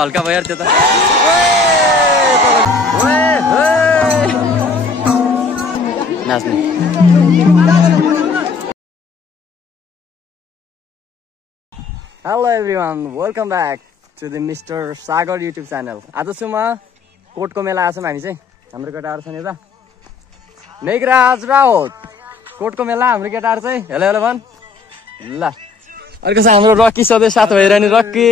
हल्का भयो त्यो त नाच्नु hello everyone welcome back to the mister Sagar YouTube channel. आज छु म कोटको मेला आछौँ हामी चाहिँ हाम्रो केटाहरू छन् यता मेघराज राउत कोटको मेला हाम्रो केटाहरू चाहिँ हेलो हेलो भन् ल अर्को छ हाम्रो रक्की सधैँ साथ भएर नि रक्की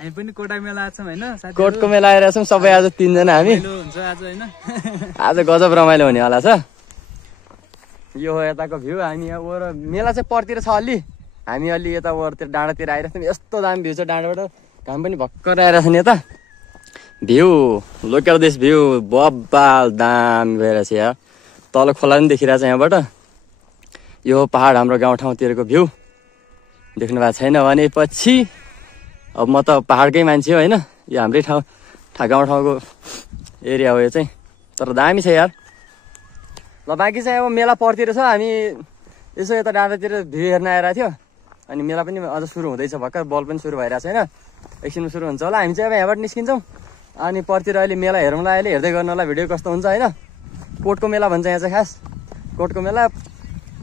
हामी पनि कोटा मेला आछौँ हैन कोटको मेला आएर छौँ सबै आज 3 जना हामी हुन्छ आज हैन आज गजब रमाइलो हुने होला छ। यो हो यताको भ्यू हामी यहाँ वर मेला चाहिँ परतिर छ अलि हामी अलि यता वरतिर डाँडातिर आइरहेको छौँ यस्तो दामी भ्यू छ डाँडाबाट घाम पनि भर्खर आइरहेको छ नि यता भ्यू लोकल देश भ्यू बब्बाल दामी भइरहेछ यहाँ तल खोला पनि देखिरहेछ यहाँबाट यो पहाड हाम्रो गाउँठाउँतिरको भ्यू देख्नु भएको छैन भने पछि अब म त पहाडकै मान्छे हो होइन यो हाम्रै गाउँठाउँको एरिया हो यो चाहिँ तर दामी छ यार। ल बाँकी चाहिँ अब मेला परतिर छ हामी यसो यता डाँडातिर भ्यू हेर्न आइरहेको थियो अनि मेला पनि अझ सुरु हुँदैछ भर्खर बल पनि सुरु भइरहेको छ होइन एकछिनमा सुरु हुन्छ होला। हामी चाहिँ अब यहाँबाट निस्किन्छौँ अनि परतिर अहिले मेला हेरौँला अहिले हेर्दै गर्नु होला भिडियो कस्तो हुन्छ होइन। कोटको मेला भन्छ यहाँ चाहिँ खास कोटको मेला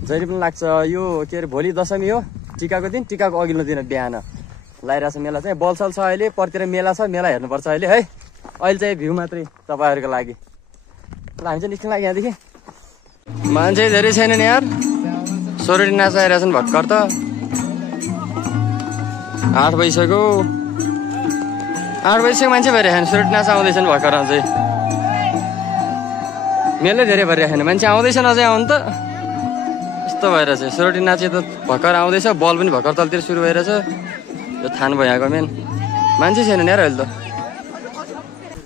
जहिले पनि लाग्छ यो के अरे भोलि दशमी हो टिकाको दिन टिकाको अघिल्लो दिन बिहान लगाइरहेको छ मेला चाहिँ बलसल छ अहिले परतिर मेला छ मेला हेर्नुपर्छ अहिले है अहिले चाहिँ भ्यू मात्रै तपाईँहरूको लागि। ल हामी चाहिँ निस्किनु लागि यहाँदेखि मान्छे धेरै छैनन् यार सोरेटी नाच आइरहेको छन् भर्खर त 8 बजिसक्यो 8 बजिसक्यो मान्छे भइरहेको छैन सोरेटी नाच आउँदैछन् भर्खर अझै मेलै धेरै भइरहेको छैन मान्छे आउँदैछन् अझै आउनु त यस्तो भइरहेछ सोरेटी नाच त भर्खर आउँदैछ बल पनि भर्खर तलतिर सुरु भइरहेछ यो थान भयो यहाँको मेन मान्छे छैन यार अहिले त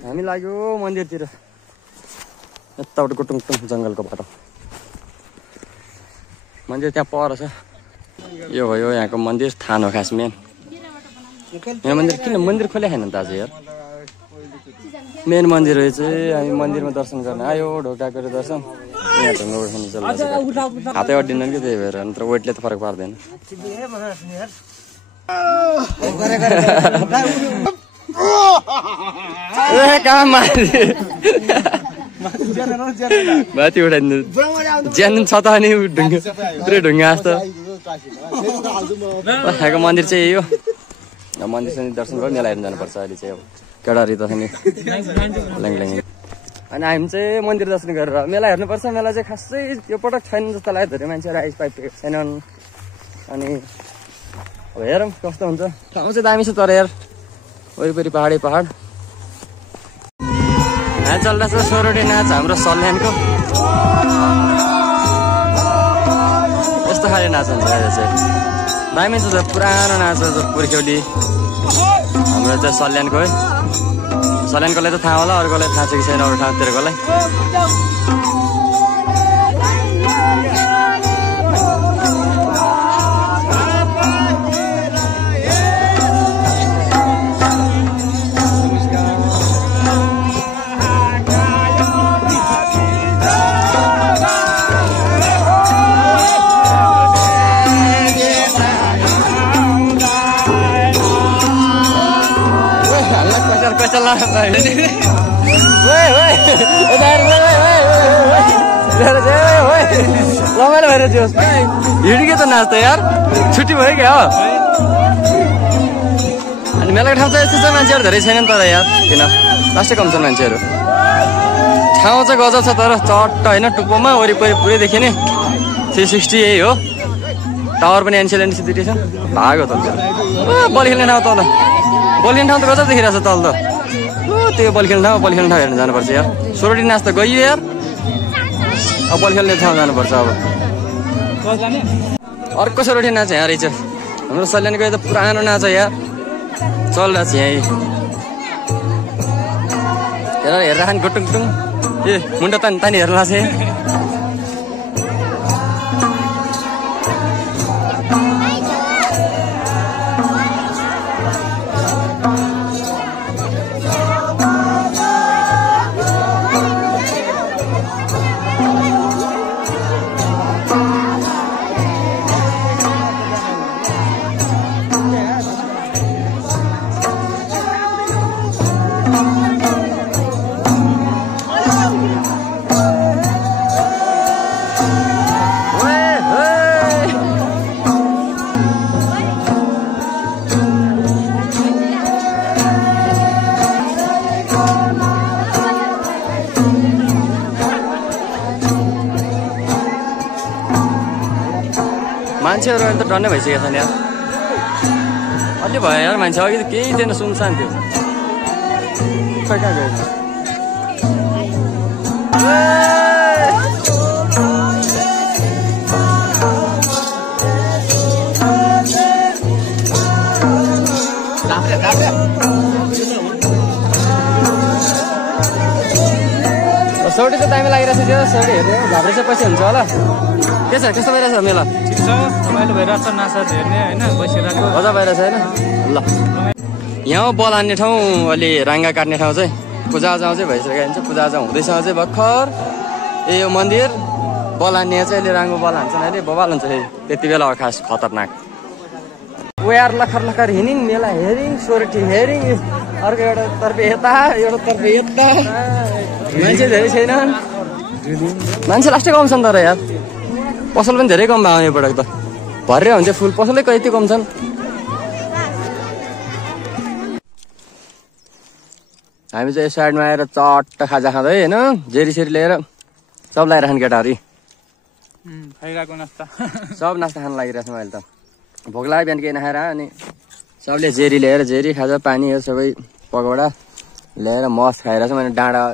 हामी लाग्यो मन्दिरतिर यताबाट टुङटुङ जङ्गलको बाटो मन्दिर त्यहाँ पर छ यो भयो यहाँको मन्दिर थान हो खास मेन यहाँ मन्दिर किन मन्दिर खोले छैन त आज यार मेन मन्दिर हो चाहिँ हामी मन्दिरमा दर्शन गर्न आयो ढोकाको दर्शन हातै अड्डिन्न कि त्यही भएर नत्र वेटले त फरक पार्दैन। माथि उठाइदिनु ज्यान छ त अनि पुरै ढुङ्गा जस्तो यहाँको मन्दिर चाहिँ यही हो मन्दिर चाहिँ दर्शन गरेर मेला हेर्नु जानुपर्छ अहिले चाहिँ अब केटारी त नि ल्याङ अनि हामी चाहिँ मन्दिर दर्शन गरेर मेला हेर्नुपर्छ मेला चाहिँ खासै यो पटक छैन जस्तो लाग्यो धेरै मान्छेहरू आइसपाइसकेको छैनन् अनि अब हेरौँ कस्तो हुन्छ ठाउँ चाहिँ दामी छ तर यार वरिपरि पहाडै पहाड यहाँ चल्दैछ सोरोटी नाच हाम्रो सल्यानको यस्तो खाले नाच हुन्छ यहाँ चाहिँ दामी छ पुरानो नाच हो पुर्ख्यौली हाम्रो चाहिँ सल्यानको है सल्यानकोलाई त थाहा होला अर्कोलाई थाहा छ कि छैन अरू ठाउँतिरकोलाई रमाइलो भएर थियो हिँड्के त नाच्छ यार छुट्टी भयो क्या हो अनि मेलाको ठाउँ चाहिँ यस्तो चाहिँ मान्छेहरू धेरै छैनन् तर यार किन लास्टै कम छन् मान्छेहरू ठाउँ चाहिँ गजब छ तर चट्ट होइन टुप्पोमा वरिपरि पुरै देखिने 360 यही हो टावर पनि एनसिएल सिटिसन भागो तल बल खेल्ने ठाउँ तल बल खेल्ने ठाउँ त गजब देखिरहेको छ तल त त्यो बल खेल्ने ठाउँ हेर्नु जानुपर्छ यार सोरोटी नाच त गइयो यार अब बल खेल्ने ठाउँ जानुपर्छ अब अर्को सोरोटी नाच यहाँ रहेछ हाम्रो सल्यानको यो त पुरानो नाच हो यार चलिरहेको छ यहीँ हेरेर खान गुटुङटुङ ए मुन्टा तानी हेर्नु लाग्छ मान्छेहरू अहिले त डन्नै भइसकेको छ नि यार अलि भयो यार मान्छे अघि त केही थिएन सुनसान थियो खै कहाँ गयो सौटी त दामी लागिरहेछ त्यो सौटी हेर्ने झाप्रे चाहिँ पछि हुन्छ होला के छ कस्तो भइरहेछ मेला ठिक छ रमाइलो भइरहेको छ नाचा हेर्ने होइन बसिरहेको मजा भइरहेछ होइन ल यहाँ बल हान्ने ठाउँ अलि राङ्गा काट्ने ठाउँ चाहिँ पूजाआजा चाहिँ भइसकेको हुन्छ पूजाआजा हुँदैछ चाहिँ भर्खर ए यो मन्दिर बल हान्ने चाहिँ अहिले राङ्गो बल हान्छन् अहिले बबाल हुन्छ त्यति बेला हो खास खतरनाक यार लखर लखर हिँडिङ मेला हेरिङ सोरठी हेरिङ अर्को एउटा तर्फ यता एउटा तर्फ यता मान्छे धेरै छैनन् मान्छे लास्टै कम छन् तर यार पसल पनि धेरै कम भयो यो पटक त भरेर हुन्छ फुल पसलै कति कम छन् हामी चाहिँ यो साइडमा आएर चट्ट खाजा खाँदै होइन जेरी सेरी लिएर सब लगाइराख्नु केटाहरू खाइरहेको नास्ता सब नास्ता खान लागिरहेको छ अहिले त भोक लाग्यो बिहान केही नखाएर अनि सबले जेरी ल्याएर जेरी खाजा पानीहरू सबै पकौडा ल्याएर मस खाइरहेको छ मैले डाँडा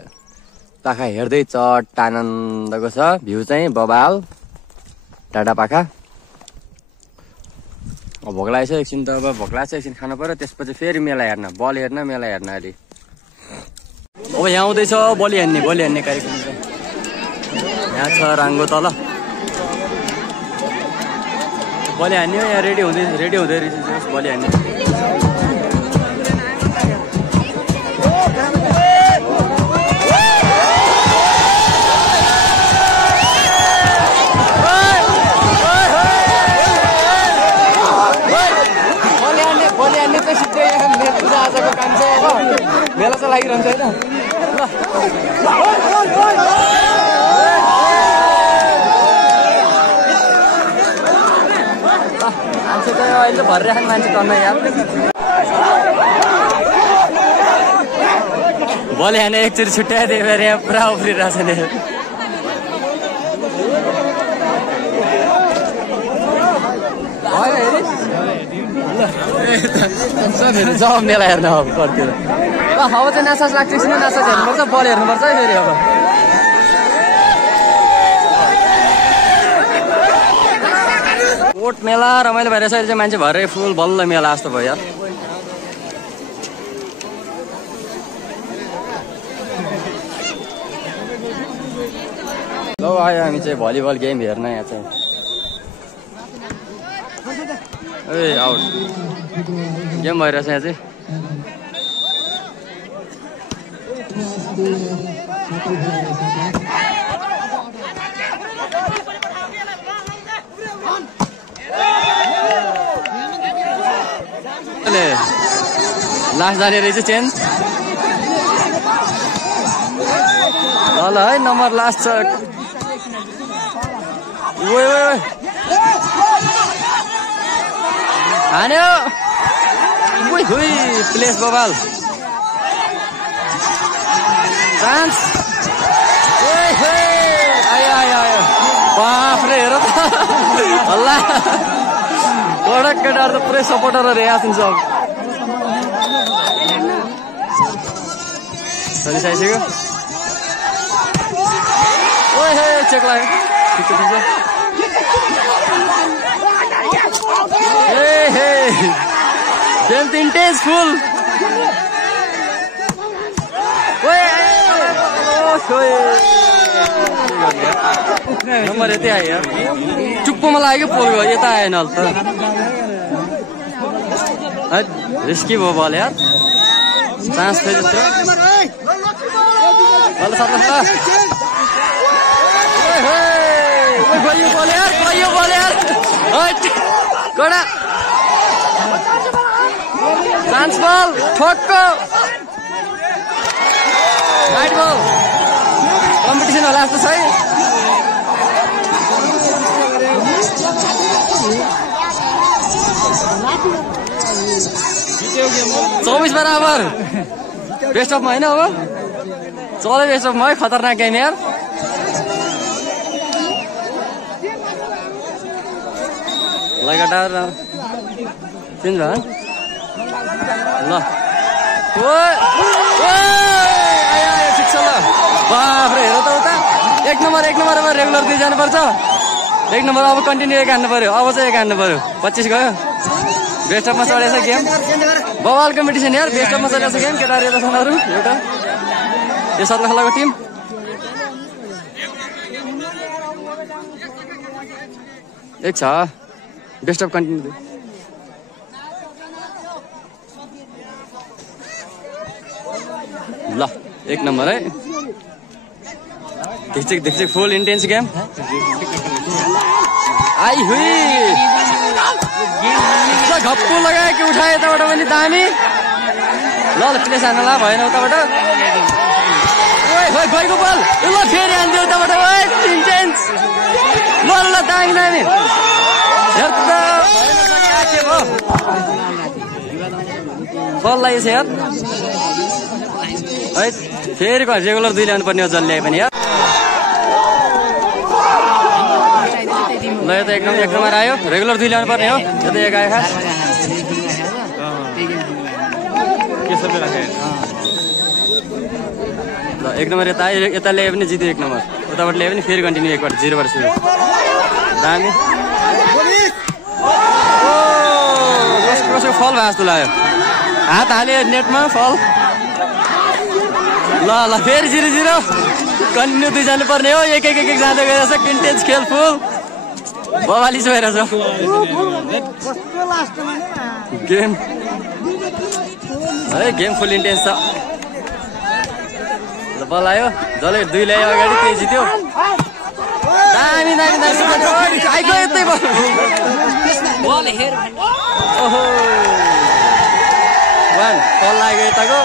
पाखा हेर्दै चट्ट आनन्दको छ भ्यू चाहिँ बबाल डाँडा पाखा भोक लागेको छ एकछिन त अब भोक लाग्छ एकछिन खानु पर्यो त्यसपछि फेरि मेला हेर्न बल हेर्न मेला हेर्न अहिले अब यहाँ आउँदैछ बलि हान्ने कार्यक्रम चाहिँ यहाँ छ राङ्गो तल बलि हान्ने यहाँ रेडी हुँदै रहेछ बलि हान्ने आजको काम चाहिँ अब मेला चाहिँ लागिरहन्छ होइन मान्छे चाहिँ अहिले भरेर खाने मान्छे टन्न यार बलि हाने एकचोटि छुट्याइदियो फेरि यहाँ पुरा उफ्रिरहेछ नि जब मेला हेर्न अब पर्तिर अब चाहिँ नासाज लाग्छ एकछिन नासाज हेर्नुपर्छ बल हेर्नुपर्छ है फेरि अब कोट मेला रमाइलो भइरहेछ अहिले चाहिँ मान्छे भरे फुल बल्ल मेला जस्तो भयो यार ल आयो हामी चाहिँ भलिबल गेम हेर्न यहाँ चाहिँ ए आउट गेम भइरहेछ यहाँ चाहिँ लास्ट जाने रहेछ चेन्ज ल है नम्बर लास्ट छ हान्यो प्लेस बबाल चान्स आयो बाफ्रे हेर त हल्ला कडक केटाहरू त पुरै सपोर्टरहरू यहाँ छन् सब चलिसकिसक्यो चेक लाग्यो गेम त इन्टेन्स फुल नम्बर यतै आयो चुप्पोमा लाग्यो पोल गयो यता आएन अहिले त रिस्की भयो बल यार चान्स थियो जस्तो गयो बल यार कडा चान्स बल ठोक्क राइट बल कम्पिटिसन होला जस्तो छ है 24 बराबर बेस्ट अफमा होइन अब चल्यो बेस्ट अफमा है खतरनाक गेम यार लगातार चेन्ज भयो ल ठिक छ ल बाफ्रे हेर त उता एक नम्बर अब रेगुलर 2 जानुपर्छ एक नम्बर अब कन्टिन्यू एक हान्नु पर्यो अब चाहिँ एक हान्नु पर्यो 25 गयो बेस्ट अफमा चढेछ गेम बवाल कम्पिटिसन यार बेस्ट अफमा चढेछ गेम केटाहरू यता छन् एउटा यो सतलखलाको टिम एक छ बेस्ट अफ कन्टिन्यू ल एक नम्बर है देख्छ फुल इन्टेन्स गेम आई हुई घप्पु लगायो कि उठायो यताबाट पनि दामी ल प्लेस हान्न ला भएन उताबाट गएको बल ल फेरि हान्थ्यो उताबाट इन्टेन्स ल दामी हेर त बल लागेछ यार है फेरि रेगुलर 2 ल्याउनु पर्ने हो जसले पनि यार ल यो त एक नम्बर आयो रेगुलर 2 ल्याउनु पर्ने हो यो त एक आयो खास ल एक नम्बर यता आयो यता ल्यायो भने जित्यो एक नम्बर उताबाट ल्यायो भने फेरि कन्टिन्यू एकबाट 0बाट सुरु दामी कसको फल भयो जस्तो लाग्यो हात हाल्यो नेटमा फल ल फेरि 0-0 कन्टिन्यू 2 जानुपर्ने हो एक जाँदै गइरहेछ इन्टेन्स खेल फुल बवाली भइरहेछ गेम है गेम फुल इन्टेन्स छ ल बल आयो जसले 2 ल्यायो अगाडि त्यही जित्यो दामी आइगयो यतै बल हेर ओहो 1 फल लाग्यो यताको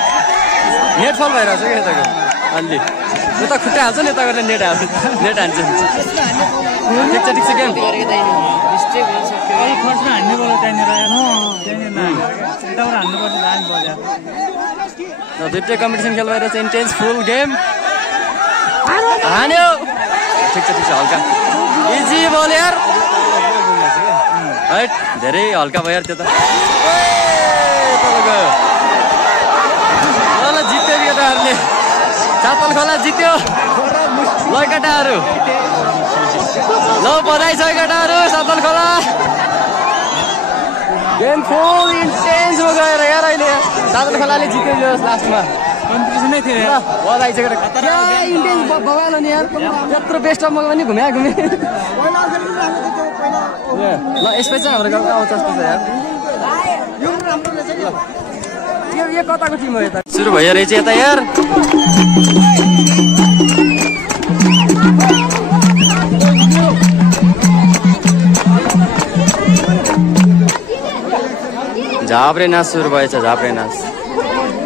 नेट फल भइरहेछ क्या यताको अलि उता खुट्टा हाल्छ नि यता गरेर नेट हान्छ ठिक छ गेम दुईटै कम्पिटिसन खेल भइरहेछ इन्टेन्स फुल गेम हान्यो ठिक छ हल्का इजी बल यार है धेरै हल्का भयो यार त्यो त गयो ल जित्यो केटाहरूले सतलखला जित्यो ल केटाहरू ल बधाई छ केटाहरू सतलखला गेम फुल इन्टेन्स हो गएर यार अहिले सतलखलाले जित्यो लास्टमा कम्पिटिसनै थियो बधाई छ केटा इन्टेन्स बवाल हो नि यार त्यत्रो बेस्ट अफमा पनि घुमे ल यसपछि चाहिँ हाम्रो गाउँको आउँछ जस्तो छ यार यो कताको टिम हो यता सुरु भयो रहेछ यता यार झाप्रे नाच सुरु भएछ झाप्रे नाच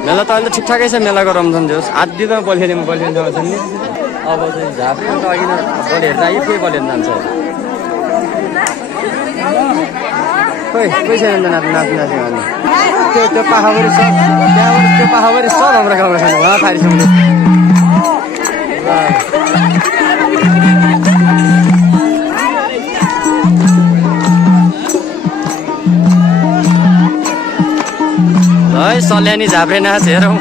मेला त अहिले ठिकठाकै छ मेलाको रमझम जोस् आधी त बलिएमा छन् नि अब चाहिँ झाप्रे त अघि बल हेर्दा फेरि बल हेर्न जान्छ खोइ छैन नाच्यो भने त्यो पाखाभरि सब त्यहाँबाट त्यो पाखाभरि सब हाम्रो गाउँमा छैन उहाँ थारिसम्म है सल्यानी झाप्रे नाच हेरौँ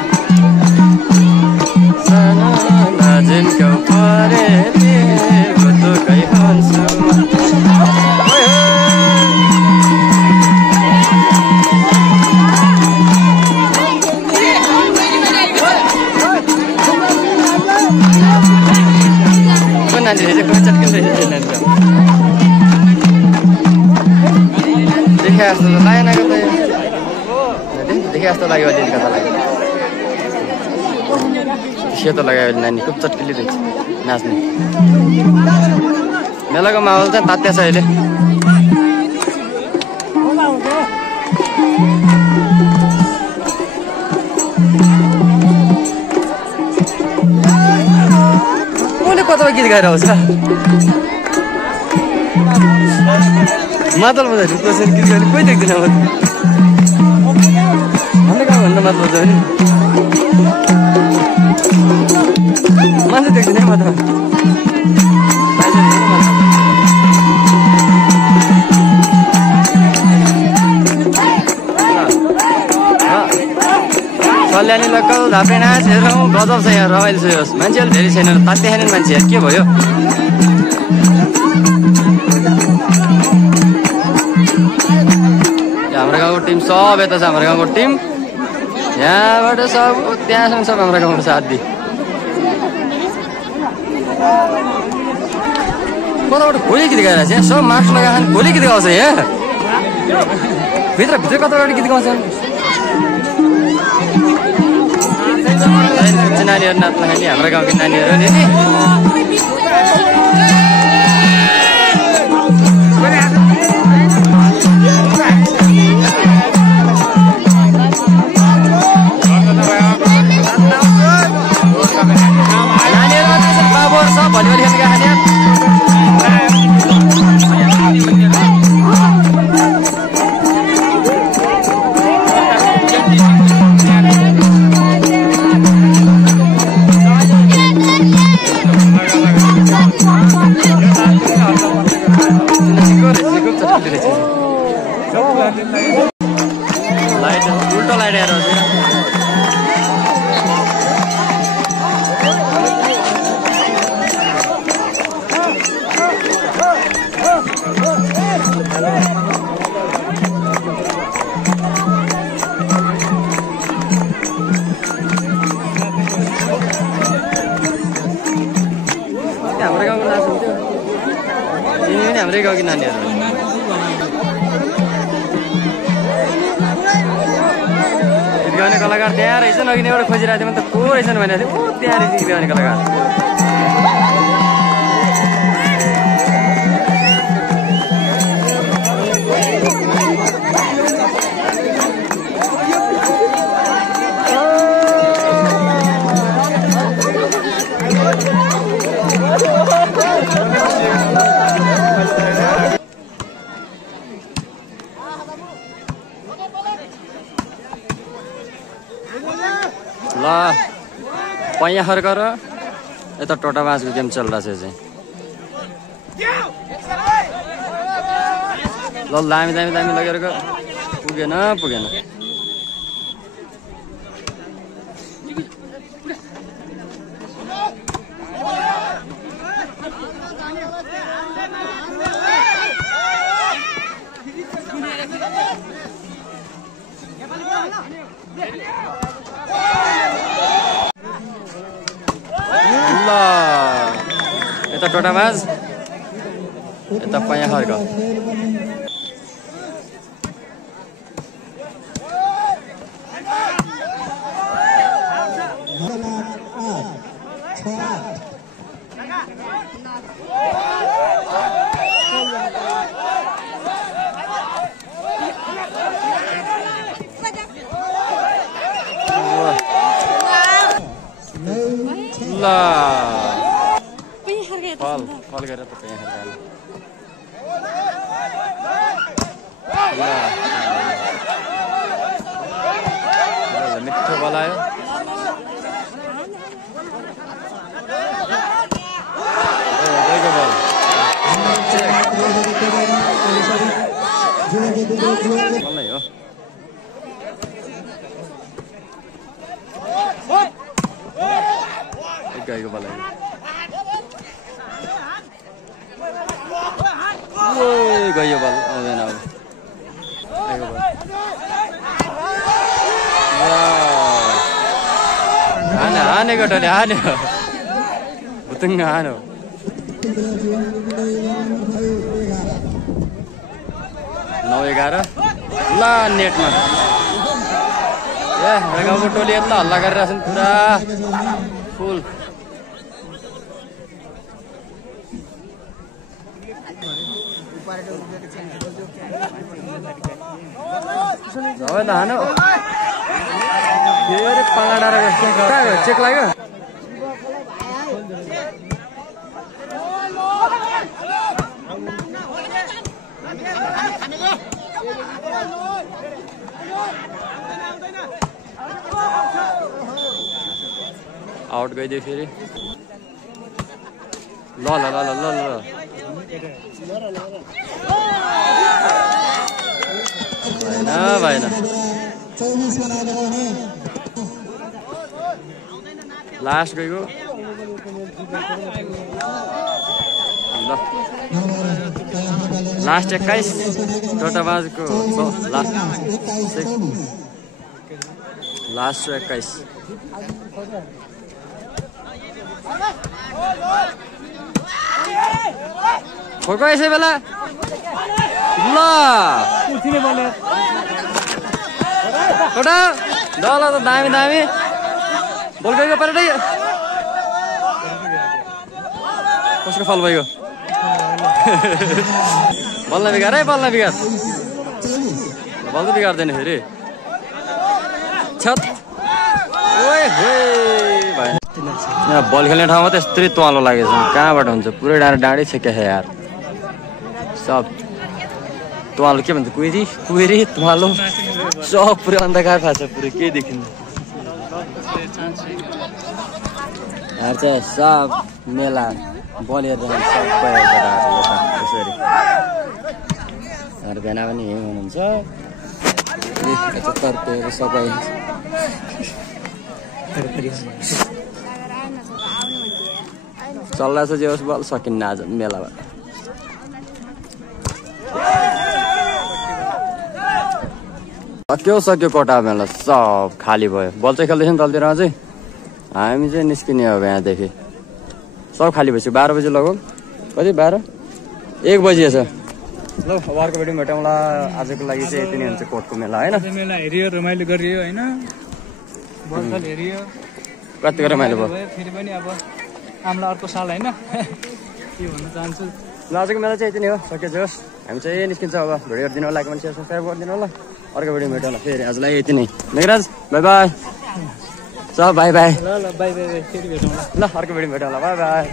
देखे जस्तो लाग्यो अलिअलि कता लाग्यो सेतो लगायो अहिले नानी खुब चटकिली रहेछ नाच्ने मेलाको माहौल चाहिँ तात्या छ अहिले कसले कता गीत गाएर आउँछ मादल बजाएर कसरी गीत गाउने कोही देख्दैन भन्दा मात्र बजायो नि मान्छे देख्दैन म त कल्याणी लोकल धाप्रे नाच हेरौँ गजब छ यहाँ रमाइलो छ यो मान्छेहरू धेरै छैनन् तात्याएनन् मान्छेहरू के भयो हाम्रो गाउँको टिम सब यता छ हाम्रो गाउँको टिम यहाँबाट सब त्यहाँसम्म सब हाम्रो गाउँको साथ दि कताबाट भोलि गीत गाइरहेको छ यहाँ सब मास्क लगाएर भोलि गीत गाउँछ यहाँ भित्र कताबाट गीत गाउँछ नानीहरू नाच्न खाने हाम्रो गाउँको नानीहरू नि भलिबल खेल्न खाने लाइट उल्टो लाइट हेरेर हाम्रो गाउँको नाच हुन्थ्यो यिनी हाम्रै गाउँको नानीहरू गीत गाउने कलाकार त्यहाँ रहेछन् अघि नै एउटा खोजिरहेको थिएँ म त को रहेछन् भनेको थिएँ ओ त्यहाँ रहेछ गीत गाउने कलाकार ल पैया खर्क र यता टोटा बाँसको गेम चलिरहेछ चाहिँ ल दामी दामी दामी लगेर पुगेन ल यता टोटा बाँस यता पैया खर्क ल फल गरेर त पैया खर्क मिठो बोलायो हो गाईको बल गयो बल आउँदैन अब हाने गटोले हान्यो भुतुङ्ग हान्यो 9-11 ल नेटमा ए गाउँको टोली यता हल्ला गरिरहेछन् पुरा फुल हानो फेरि पाँडा चेक लाग्यो आउट गइदियो फेरि ल ल ल ल ल भएन लास्ट गएको ल लास्ट 21 टोटाबाजको लास्ट 21 खोको यसै बेला ल टोटा डल त दामी दामी बोल गएको परेटै कसको फल भयो बल्ल बिगार है बल्ल बिगार बल त बिगार्दैन फेरि छत ओए भएन यहाँ बल खेल्ने ठाउँमा त यस्तै त्वालो लागेको छ कहाँबाट हुन्छ पुरै डाँडै छ क्या यार सब त्वालो के भन्छ कुहिरी त्वालो सब पुरै अन्धकार भएको छ पुरै केही देखिन्न चाहिँ सब मेला बलेर सबै यसरी बेना पनि यही हुनुहुन्छ तर्केहरू सबै चल्दैछ जे होस् बल सकिन्न आज मेलाबाट सक्यो कोटा मेला सब खाली भयो बल चाहिँ खेल्दैछ नि तलतिर अझै हामी चाहिँ निस्किने हो यहाँदेखि सब खाली भइसक्यो 12 बजी लगौँ कति 12 1 बजी छ ल अर्को भिडियो भेटौँला आजको लागि चाहिँ यति नै हुन्छ कोटको मेला होइन मेला हेरियो रमाइलो गरियो होइन बलखल हेरियो कतिको रमाइलो भयो फेरि पनि अब आम्ला अर्को साल होइन के भन्न चाहन्छु ल आजको मेला चाहिँ यति नै हो सकियो जोस् हामी चाहिँ निस्किन्छ अब भिडियो गरिदिनु होला लाइक भने सब्सक्राइब गरिदिनु होला अर्को भिडियो भेटौँला फेरि आजलाई यति नै Meghraj by by sub by by ल बाई बाई फेरि भेटौँला ल अर्को भिडियो भेटौँला बाई बाई